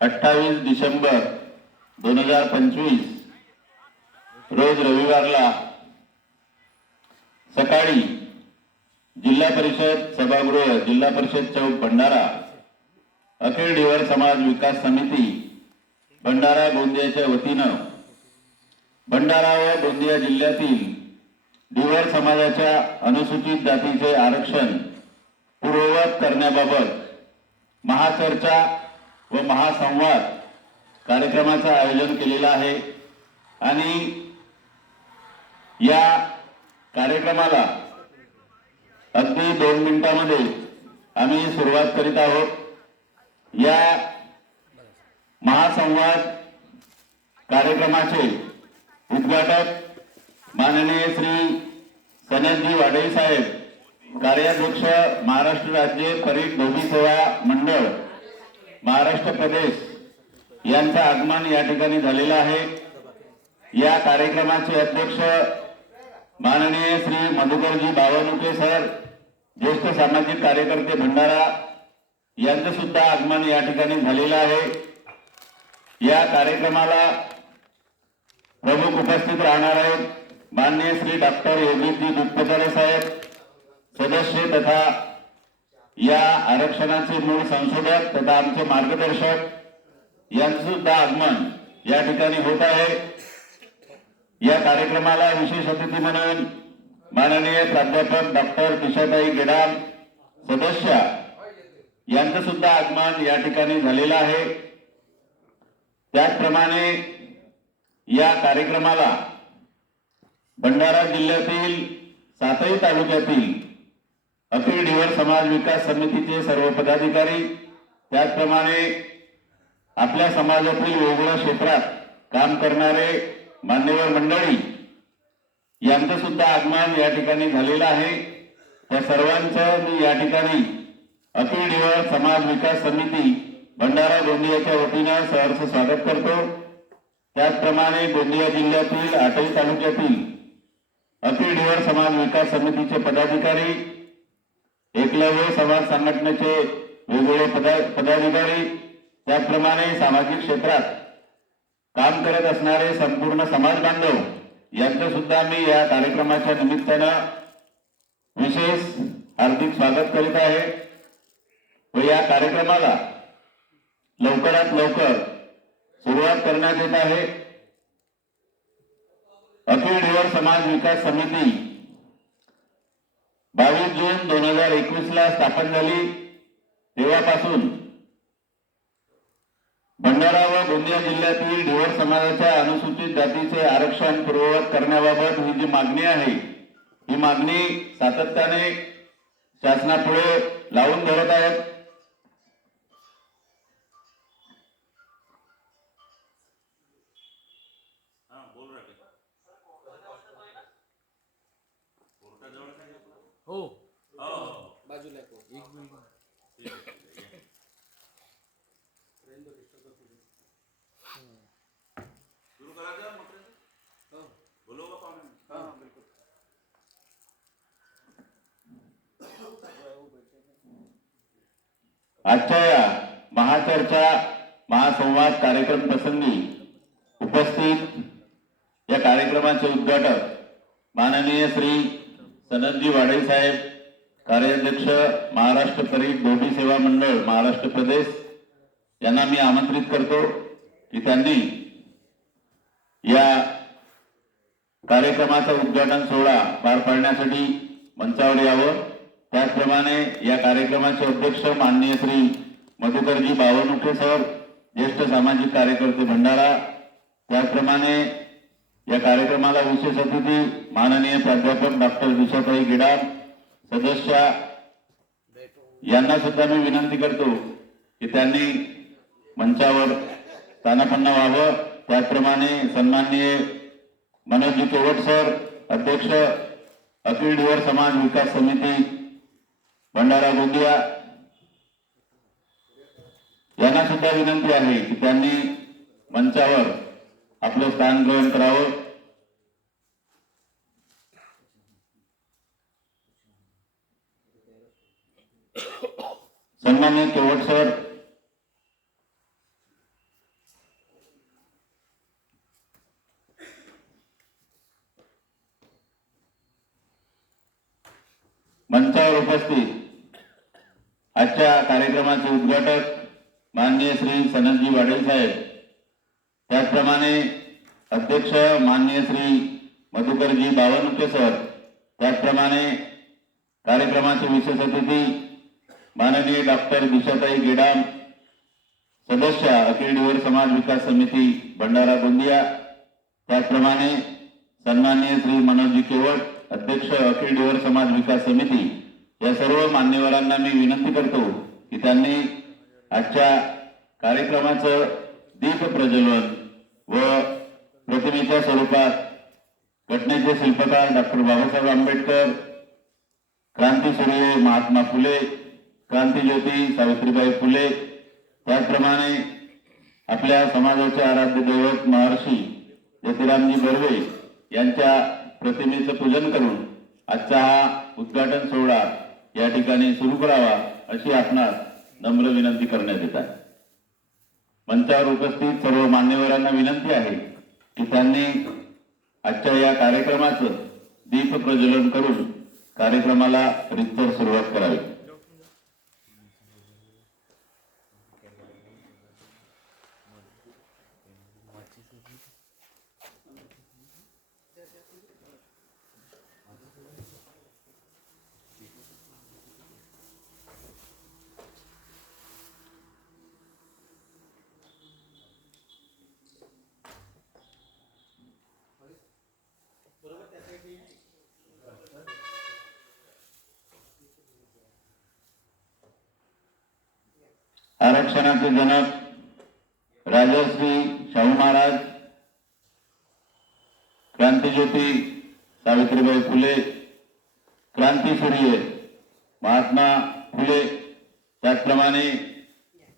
अठ्ठावीस डिसेंबर दोन हजार पंचवीस रोज रविवारला सकाळी जिल्हा परिषद सभागृह जिल्हा परिषद चौक भंडारा अखिल डिवर समाज विकास समिती भंडारा गोंदियाच्या वतीनं भंडारा व गोंदिया जिल्ह्यातील डिवर समाजाच्या अनुसूचित जातीचे आरक्षण पूर्ववत करण्याबाबत महाचर्चा व महासंवाद कार्यक्रमाचं आयोजन केलेलं आहे. आणि या कार्यक्रमाला अगदी दोन मिनिटांमध्ये आम्ही सुरुवात करीत आहोत. या महासंवाद कार्यक्रमाचे उद्घाटक माननीय श्री सनदजी वाडे साहेब कार्याध्यक्ष महाराष्ट्र राज्य परीट धोबी सेवा मंडळ महाराष्ट्र प्रदेश यांचं आगमन या ठिकाणी झालेलं आहे. या कार्यक्रमाचे अध्यक्ष माननीय श्री मधुकरजी बावनुके सर ज्येष्ठ सामाजिक कार्यकर्ते भंडारा यांचं सुद्धा आगमन या ठिकाणी झालेलं आहे. या कार्यक्रमाला प्रमुख उपस्थित राहणार आहेत माननीय श्री डॉक्टर योगीजी दुधपचारे साहेब सदस्य तथा या आरक्षणाचे मूळ संशोधक तथा आमचे मार्गदर्शक यांचं सुद्धा आगमन या ठिकाणी होत आहे. या कार्यक्रमाला विशेष अतिथी म्हणून माननीय प्राध्यापक डॉक्टर दिशाताई गेडाम सदस्य यांचं सुद्धा आगमन या ठिकाणी झालेलं आहे. त्याचप्रमाणे या कार्यक्रमाला भंडारा जिल्ह्यातील सातही तालुक्यातील अखिल डिवर समाज विकास समितीचे सर्व पदाधिकारी त्याचप्रमाणे आपल्या समाजातील वेगवेगळ्या क्षेत्रात काम करणारे मान्यवर मंडळी यांचं सुद्धा आगमन या ठिकाणी झालेलं आहे. त्या सर्वांचं मी या ठिकाणी अखिल डिवर समाज विकास समिती भंडारा गोंदियाच्या वतीनं सहर्ष स्वागत करतो. त्याचप्रमाणे गोंदिया जिल्ह्यातील आटई तालुक्यातील अखिल डिवर समाज विकास समितीचे पदाधिकारी एकलव्य समाज संघटनेचे वेगवेगळे पदा पदाधिकारी त्याचप्रमाणे सामाजिक क्षेत्रात काम करत असणारे संपूर्ण समाज बांधव यांचं सुद्धा मी या कार्यक्रमाच्या निमित्तानं विशेष हार्दिक स्वागत करीत आहे. व या कार्यक्रमाला लवकरात लवकर सुरुवात करण्यात येत आहे. अखिल डिवर समाज विकास समिती बावीस जून दोन हजार एकवीस ला स्थापन झाली. तेव्हापासून भंडारा व गोंदिया जिल्ह्यातील ढोर समाजाच्या अनुसूचित जातीचे आरक्षण पूर्ववत करण्याबाबत ही जी मागणी आहे ही मागणी सातत्याने शासनापुढे लावून धरत आहेत. आजच्या या महाचर्चा महासंवाद कार्यक्रम प्रसंगी उपस्थित या कार्यक्रमाचे उद्घाटक माननीय श्री सनदजी वाडे साहेब कार्याध्यक्ष महाराष्ट्र परीट धोबी सेवा मंडळ महाराष्ट्र प्रदेश. यांना मी आमंत्रित करतो की त्यांनी या कार्यक्रमाचा उद्घाटन सोहळा पार पाडण्यासाठी मंचावर यावं. त्याचप्रमाणे या कार्यक्रमाचे अध्यक्ष माननीय श्री मधुकरजी बावनुके सर ज्येष्ठ सामाजिक कार्यकर्ते भंडारा त्याचप्रमाणे या कार्यक्रमाला विशेष अतिथी माननीय प्राध्यापक डॉक्टर विशाताई गिडाम सदस्य. यांना सुद्धा मी विनंती करतो की त्यांनी मंचावर स्थानापन्न व्हावं. त्याचप्रमाणे सन्माननीय मनोजी केवट सर अध्यक्ष अखिल समाज विकास समिती भंडारा गोंदिया यांना सुद्धा विनंती आहे की त्यांनी मंचावर आपलं स्थान ग्रहण करावं सन्माननीय केवट सर मंचावर उपस्थित आजच्या कार्यक्रमाचे उद्घाटक माननीय श्री सनदजी वाडेल साहेब. त्याचप्रमाणे अध्यक्ष माननीय श्री मधुकरजी बावनकुळे सर. त्याचप्रमाणे कार्यक्रमाचे विशेष अतिथी माननीय डॉक्टर दिशाताई गेडाम सदस्य अखिल डिवर समाज विकास समिती भंडारा गोंदिया. त्याचप्रमाणे सन्माननीय श्री मनोजी केवट अध्यक्ष अखिल डिवर समाज विकास समिती. या सर्व मान्यवरांना मी विनंती करतो की त्यांनी आजच्या कार्यक्रमाचं दीप प्रज्वलन व प्रतिमेच्या स्वरूपात घटनेचे शिल्पकार डॉक्टर बाबासाहेब आंबेडकर क्रांती सूर्य महात्मा फुले क्रांतीज्योती सावित्रीबाई फुले त्याचप्रमाणे आपल्या समाजाचे आराध्य दैवत महर्षी ज्योतिरामजी बर्वे यांच्या प्रतिमेचं पूजन करून आजचा हा उद्घाटन सोहळा या ठिकाणी सुरू करावा. अशी आपणास नम्र विनंती करण्यात येत आहे. मंचावर उपस्थित सर्व मान्यवरांना विनंती आहे की त्यांनी आजच्या या कार्यक्रमाचं दीप प्रज्वलन करून कार्यक्रमाला रितसर सुरुवात करावी आरक्षणाचे जनक राजश्री शाहू महाराज क्रांतीज्योती सावित्रीबाई फुले क्रांतीसूर्य महात्मा फुले त्याचप्रमाणे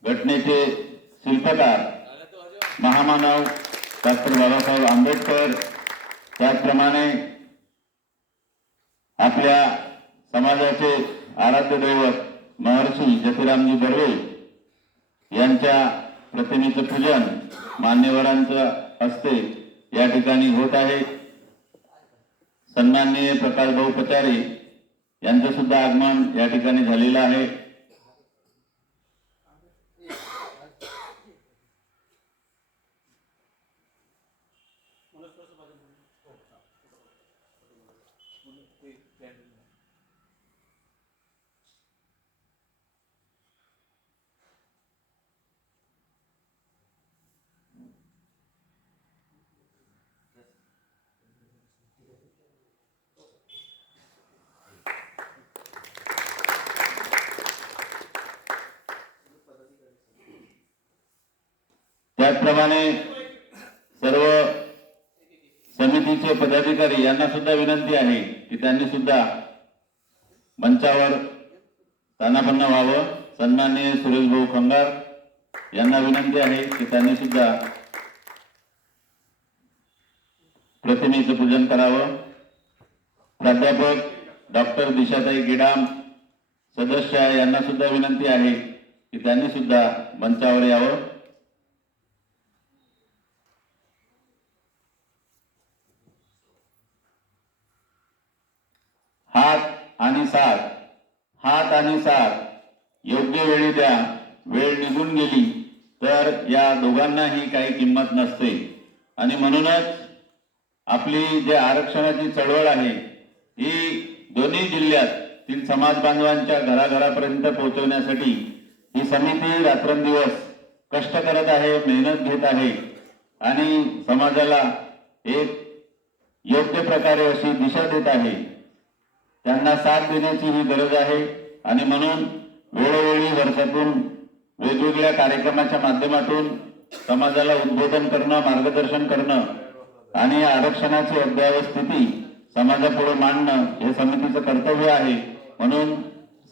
घटनेचे शिल्पकार महामानव डॉक्टर बाबासाहेब आंबेडकर त्याचप्रमाणे आपल्या समाजाचे आराध्य दैवत महर्षी ज्योतिरामजी बर्वे यांच्या प्रतिमेचं पूजन मान्यवरांचं हस्ते या ठिकाणी होत आहे. सन्माननीय प्रकाशभाऊ पचारे यांचं सुद्धा आगमन या ठिकाणी झालेलं आहे. त्याचप्रमाणे सर्व समितीचे पदाधिकारी यांना सुद्धा विनंती आहे की त्यांनी सुद्धा मंचावर स्थानापन्न व्हावं. सन्माननीय सुरेश भाऊ खंगार यांना विनंती आहे की त्यांनी सुद्धा प्रतिमेचं पूजन करावं. प्राध्यापक डॉक्टर दिशाताई गिडाम सदस्य आहे यांना सुद्धा विनंती आहे की त्यांनी सुद्धा मंचावर यावं हात आणि साथ हात आणि साथ योग्य वेळी द्या वेळ निघून गेली तर या दोघांनाही काही किंमत नसते. आणि म्हणूनच आपली जे आरक्षणाची चळवळ आहे ही दोन्ही जिल्ह्यातील समाज बांधवांच्या घराघरापर्यंत पोहोचवण्यासाठी ही समिती रात्रंदिवस कष्ट करत आहे मेहनत घेत आहे. आणि समाजाला एक योग्य प्रकारे अशी दिशा देत आहे. त्यांना साथ देण्याची ही गरज आहे. आणि म्हणून वेळोवेळी वर्षातून वेगवेगळ्या कार्यक्रमाच्या माध्यमातून समाजाला उद्बोधन करणं मार्गदर्शन करणं आणि या आरक्षणाची अद्ययावत स्थिती समाजापुढे मांडणं हे समितीचं कर्तव्य आहे. म्हणून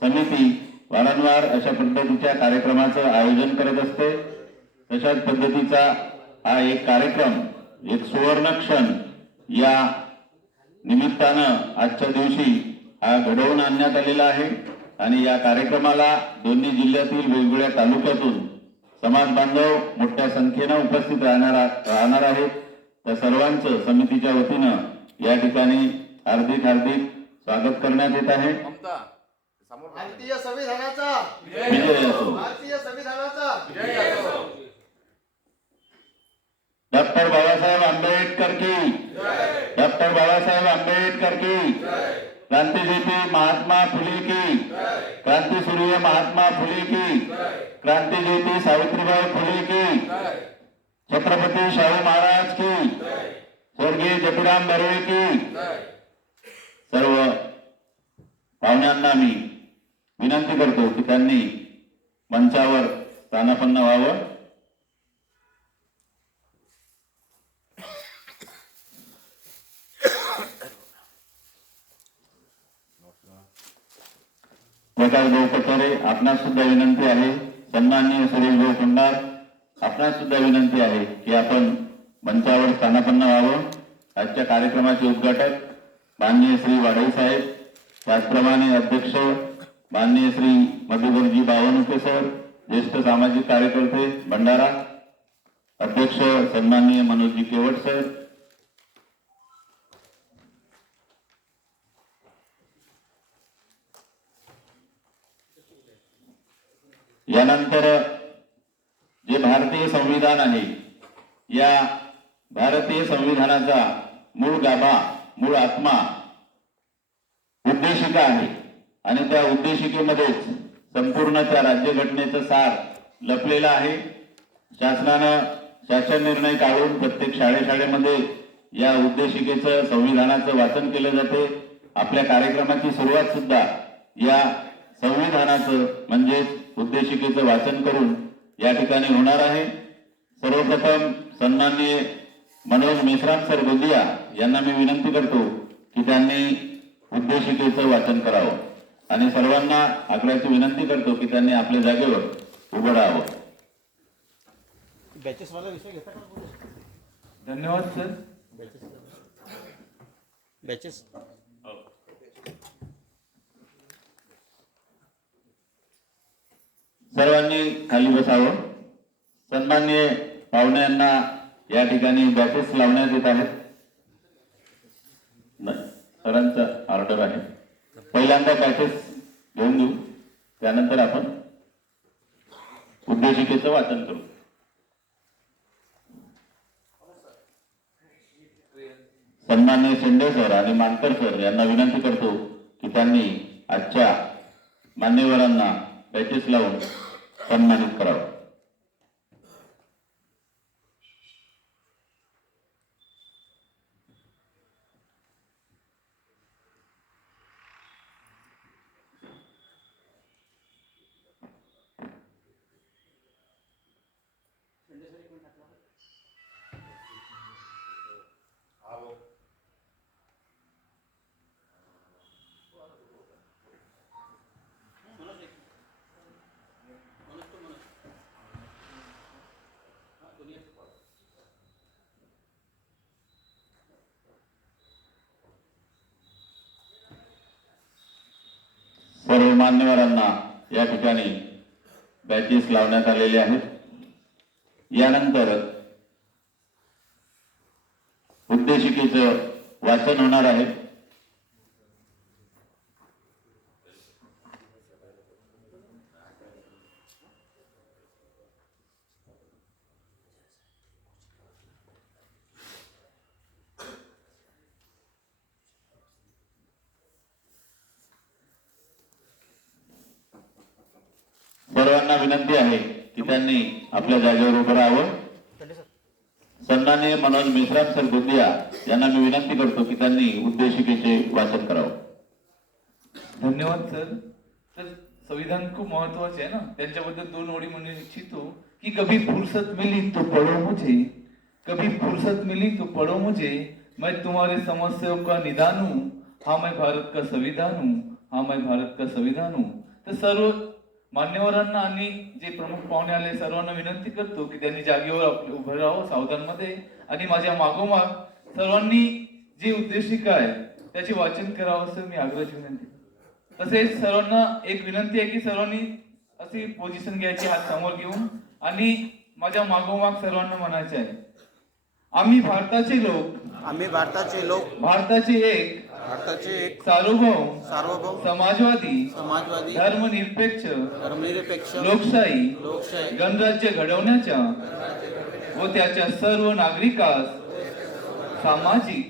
समिती वारंवार अशा पद्धतीच्या कार्यक्रमाचं आयोजन करत असते. तशाच पद्धतीचा हा एक कार्यक्रम एक सुवर्ण क्षण या निमित्तानं आजच्या दिवशी हा घडवून आणण्यात आलेला आहे आणि या कार्यक्रमाला दोन्ही जिल्ह्यातील वेगवेगळ्या तालुक्यातून समाज बांधव मोठ्या संख्येनं उपस्थित राहणार राहणार आहेत. त्या सर्वांचं समितीच्या वतीनं या ठिकाणी हार्दिक हार्दिक स्वागत करण्यात येत आहे. ममता भारतीय संविधानाचा. विजय असो. भारतीय संविधानाचा. डॉक्टर बाबासाहेब आंबेडकर की. डॉक्टर बाबासाहेब आंबेडकर की. क्रांतिज्योती महात्मा फुले की. क्रांती सूर्य महात्मा फुले की. क्रांतिज्योती सावित्रीबाई फुले की. छत्रपती शाहू महाराज की. स्वर्गीय जतिराम बर्वे की. सर्व पाहुण्यांना मी विनंती करतो की त्यांनी मंचावर स्थानापन्न व्हावं. प्रकाश भाऊ पठारे आपणास सुद्धा विनंती आहे. सन्माननीय सुरेश भाऊ कुंडार आपणास सुद्धा विनंती आहे की आपण मंचावर स्थानापन्न व्हावं. आजच्या कार्यक्रमाचे उद्घाटक माननीय श्री वाढई साहेब त्याचप्रमाणे अध्यक्ष माननीय श्री मधुकरजी बावनुके सर ज्येष्ठ सामाजिक कार्यकर्ते भंडारा अध्यक्ष सन्माननीय मनोजजी केवट सर यानंतर जे भारतीय संविधान आहे या भारतीय संविधानाचा मूळ गाभा मूळ आत्मा उद्देशिका आहे. आणि त्या उद्देशिकेमध्येच संपूर्ण त्या राज्यघटनेचं सार लपलेला आहे. शासनानं शासन निर्णय काढून प्रत्येक शाळेशाळेमध्ये या उद्देशिकेचं संविधानाचं वाचन केलं जाते. आपल्या कार्यक्रमाची सुरुवात सुद्धा या संविधानाचं म्हणजेच उद्देशिकेचं वाचन करून या ठिकाणी होणार आहे. सर्वप्रथम सन्माननीय मनोज मेश्राम सर गोंदिया यांना मी विनंती करतो की त्यांनी उद्देशिकेचं वाचन करावं. आणि सर्वांना आग्रहाची विनंती करतो की त्यांनी आपल्या जागेवर उभं राहावं. धन्यवाद सर. बॅचेस सर्वांनी खाली बसावं. पाहुणे यांना या ठिकाणी बॅचेस लावण्यात येत आहेत. सरांचा ऑर्डर आहे. पहिल्यांदा बॅचेस घेऊन घेऊ त्यानंतर आपण उद्देशिकेचं वाचन करू. सन्मान्य शिंदे सर आणि मानकर सर यांना विनंती करतो की त्यांनी आजच्या मान्यवरांना बॅचेस लावून सन्मानित करावं सर्व मान्यवरांना या ठिकाणी बॅचेस लावण्यात आलेले आहेत. यानंतर उद्देशिकेचं वाचन होणार आहे. सर्वांना विनंती आहे की त्यांनी आपल्या जागेवर उभं राहावं. सन्माननीय मनोज मेश्राम सर गोंदिया यांना मी विनंती करतो की त्यांनी उद्देशिकेचे वाचन करावं. धन्यवाद सर. तर संविधान खूप महत्त्वाचे आहे ना? त्यांच्याबद्दल दोन ओळी म्हणू इच्छितो की कभी फुर्सत मिली तो पढ़ो मुझे. कभी फुर्सत मिली तो पढ़ो मुझे. मैं तुम्हारे समस्याओं का निदान हूँ. हाँ मैं भारत का संविधान हूँ. हाँ मैं भारत का संविधान हूँ. तर सर्व मान्यवरांना आणि जे प्रमुख पाहुणे आले सर्वांना विनंती करतो की त्यांनी जागेवर आपले उभं राहावं सावधानमध्ये. आणि माझ्या मागोमाग सर्वांनी जी उद्देशिका आहे त्याचे वाचन करावं असं मी आग्रहाची विनंती. तसेच सर्वांना एक विनंती आहे की सर्वांनी अशी पोझिशन घ्यायची हात समोर घेऊन. आणि माझ्या मागोमाग सर्वांना म्हणायचे आहे आम्ही भारताचे लोक. आम्ही भारताचे लोक. भारताचे एक भारताचे एक सार्वभौम सार्वभौम समाजवादी समाजवादी धर्मनिरपेक्ष धर्मनिरपेक्ष लोकशाही लोकशाही गणराज्य घडवण्याच्या व त्याच्या सर्व नागरिकास सामाजिक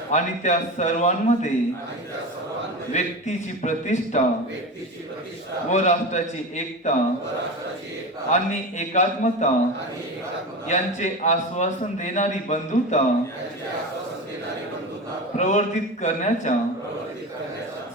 आणि त्या सर्वांमध्ये व्यक्तीची प्रतिष्ठा व राष्ट्राची एकता आणि एकात्मता यांचे आश्वासन देणारी बंधुता प्रवर्तित करण्याच्या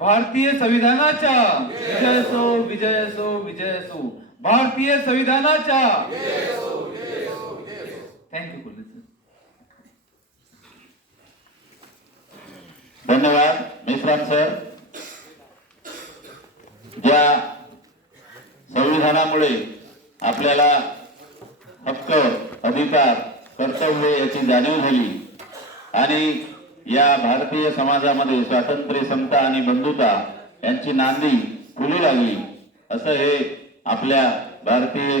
भारतीय संविधानाच्या विजय असो विजय असो विजय असो भारतीय संविधानाच्या थँक्यू सर धन्यवाद मेश्राम सर ज्या संविधानामुळे आपल्याला हक्क अधिकार कर्तव्य याची जाणीव झाली आणि या भारतीय समाजामध्ये स्वातंत्र्य समता आणि बंधुता यांची नांदी फुलू लागली. असं हे आपल्या भारतीय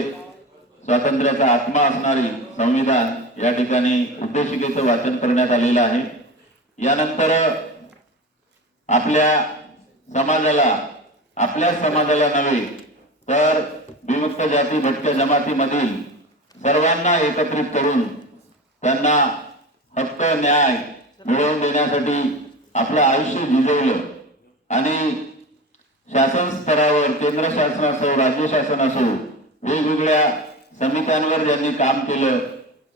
स्वातंत्र्याचा आत्मा असणारी संविधान या ठिकाणी उद्देशिकेचं वाचन करण्यात आलेलं आहे. यानंतर आपल्या समाजाला आपल्याच समाजाला नव्हे तर विमुक्त जाती भटक्या जमातीमधील सर्वांना एकत्रित करून त्यांना हक्क न्याय मिळवून देण्यासाठी आपलं आयुष्य झिजवलं आणि शासन स्तरावर केंद्र शासन असो राज्य शासन असो वेगवेगळ्या समित्यांवर ज्यांनी काम केलं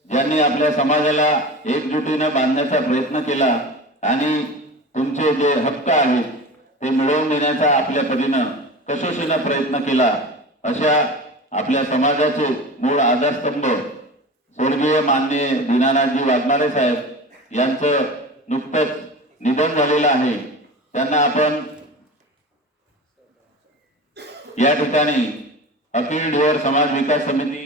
ज्यांनी आपल्या समाजाला एकजुटीनं बांधण्याचा प्रयत्न केला आणि तुमचे जे हक्क आहेत ते मिळवून देण्याचा आपल्या परीनं कशोशीनं प्रयत्न केला अशा आपल्या समाजाचे मूळ आधारस्तंभ स्वर्गीय मान्य दीनानाथजी वाघमारे साहेब यांचं नुकतंच निधन झालेलं आहे. त्यांना आपण या ठिकाणी अखिल ढोर समाज विकास समिती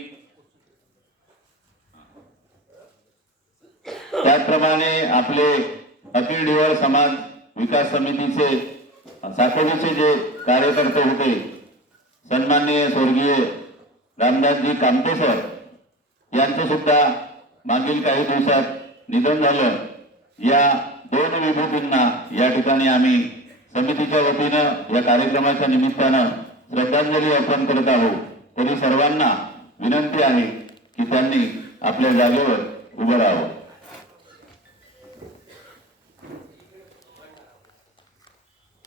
त्याचप्रमाणे आपले अखिल ढोर समाज विकास समितीचे साकोलीचे जे कार्यकर्ते होते सन्माननीय स्वर्गीय रामदासजी कामते सर यांचं सुद्धा मागील काही दिवसात निधन झालं. या दोन विभूतींना या ठिकाणी आम्ही समितीच्या वतीनं या कार्यक्रमाच्या निमित्तानं श्रद्धांजली अर्पण करत आहोत. तरी सर्वांना विनंती आहे की त्यांनी आपल्या जागेवर उभं राहावं.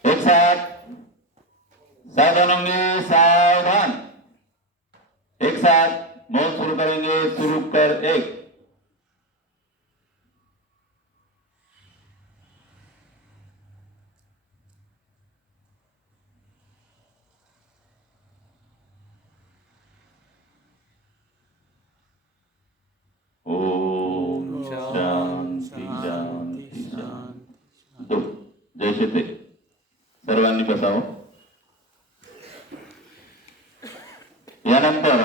एक साथ. सावधान होंगे सावधान. एक साथ. मौत सुरू करेंगे सुरू कर एक. येते सर्वांनी बसावं. यानंतर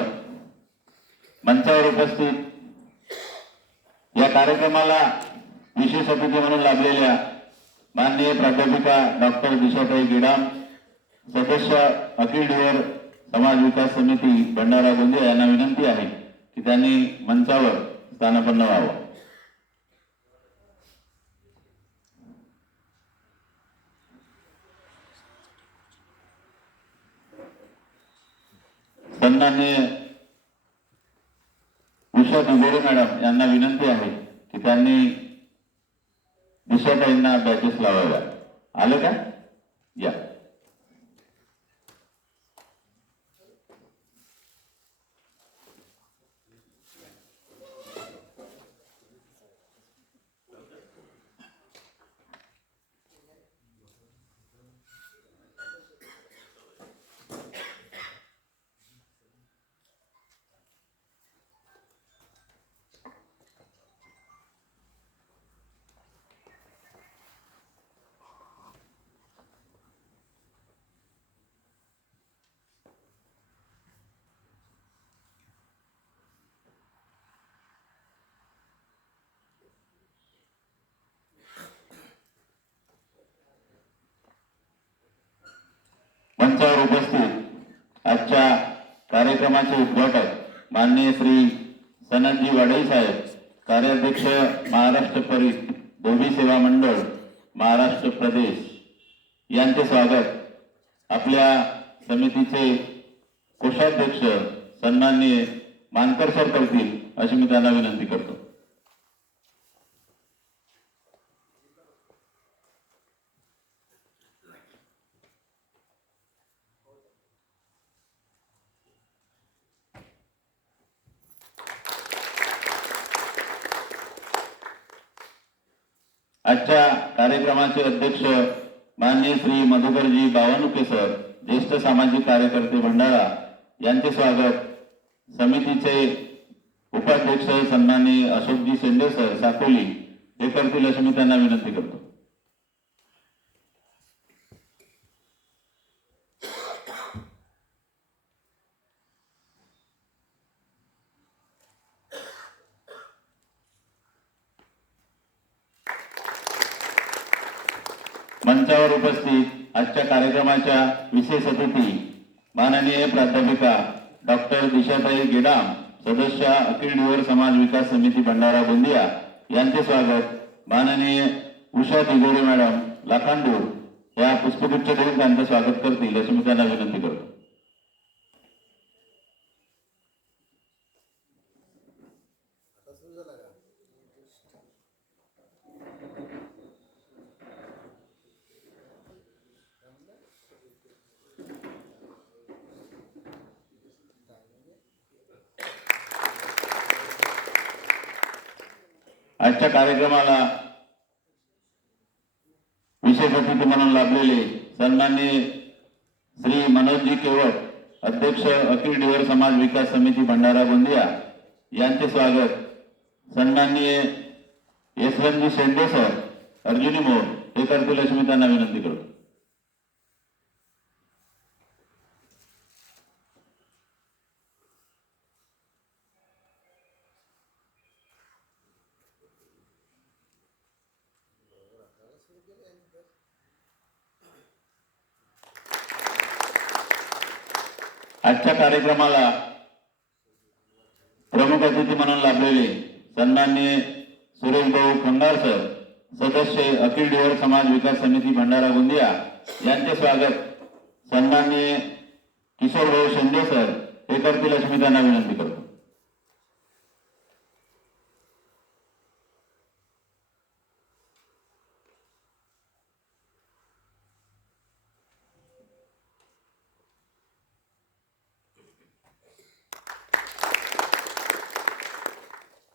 मंचावर उपस्थित या कार्यक्रमाला विशेष अतिथी म्हणून लाभलेल्या माननीय प्राध्यापिका डॉक्टर दिशाताई गिडाम सदस्य अखिल डिवर समाज विकास समिती भंडारा गोंदिया यांना विनंती आहे की त्यांनी मंचावर स्थानापन्न व्हावं. सन्माननीय उषा दुगोरे मॅडम यांना विनंती आहे की त्यांनी दिशाताईंना बॅचेस लावाव्या. आलं का या मंचावर उपस्थित आजच्या कार्यक्रमाचे उद्घाटक माननीय श्री सनदजी वाडई साहेब कार्याध्यक्ष महाराष्ट्र परि भूमी सेवा मंडळ महाराष्ट्र प्रदेश. यांचे स्वागत. आपल्या समितीचे कोषाध्यक्ष सन्माननीय मानकर सर करतील अशी मी त्यांना विनंती करतो. आजच्या कार्यक्रमाचे अध्यक्ष मान्य श्री मधुकरजी बावनुके सर ज्येष्ठ सामाजिक कार्यकर्ते भंडारा यांचे स्वागत. समितीचे उपाध्यक्ष सन्माननीय अशोकजी शेंडे सर साकोली हे करतील अशी मी त्यांना विनंती करतो मंचावर उपस्थित आजच्या कार्यक्रमाच्या विशेष अतिथी माननीय प्राध्यापिका डॉक्टर दिशाताई गेडाम सदस्य अखिल डिवर समाज विकास समिती भंडारा गोंदिया यांचे स्वागत माननीय उषा दिगोरे मॅडम लाखांडूर या पुष्पगुच्छ देऊन त्यांचं स्वागत करतील अशी मी त्यांना विनंती करतो. आजच्या कार्यक्रमाला विशेष अतिथी म्हणून लाभलेले सन्माननीय श्री मनोजजी केवट अध्यक्ष अखिल डिवर समाज विकास समिती भंडारा गोंदिया यांचे स्वागत. सन्माननीय यशवंतजी शेंडे सर अर्जुनी मोर हे करतील अशी मी त्यांना विनंती करतो आजच्या कार्यक्रमाला प्रमुख अतिथी म्हणून लाभलेले सन्मान्य सुरेश भाऊ खंगार सर सदस्य अखिल डिवर समाज विकास समिती भंडारा गोंदिया यांचे स्वागत. सन्मान्य किशोर भाऊ शिंदे सर हे करतील अशी मी त्यांना विनंती करतो.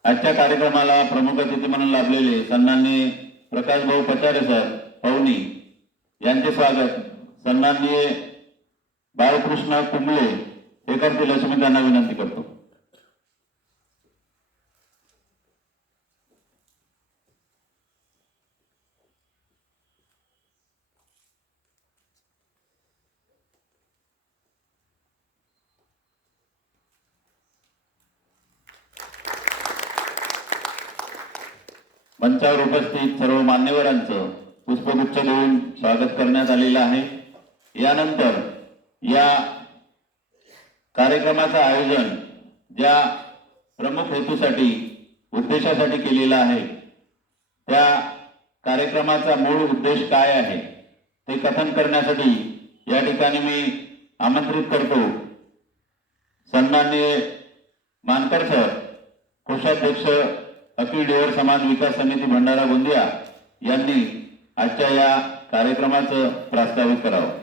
आजच्या कार्यक्रमाला प्रमुख अतिथी म्हणून लाभलेले सन्माननीय प्रकाश भाऊ पचारे सर पवनी यांचे स्वागत. सन्माननीय बाळकृष्ण कुंबळे हे करतील अशी मी त्यांना विनंती करतो. मंचावर उपस्थित सर्व मान्यवरांचं पुष्पगुच्छ देऊन स्वागत करण्यात आलेलं आहे. यानंतर या कार्यक्रमाचं आयोजन ज्या प्रमुख हेतूसाठी उद्देशासाठी केलेलं आहे त्या कार्यक्रमाचा मूळ उद्देश काय आहे ते कथन करण्यासाठी या ठिकाणी मी आमंत्रित करतो. सन्माननीय मानकर सर कोषाध्यक्ष अखिल डेअर समाज विकास समिती भंडारा गोंदिया यांनी आजच्या या कार्यक्रमाचं प्रास्ताविक करावं.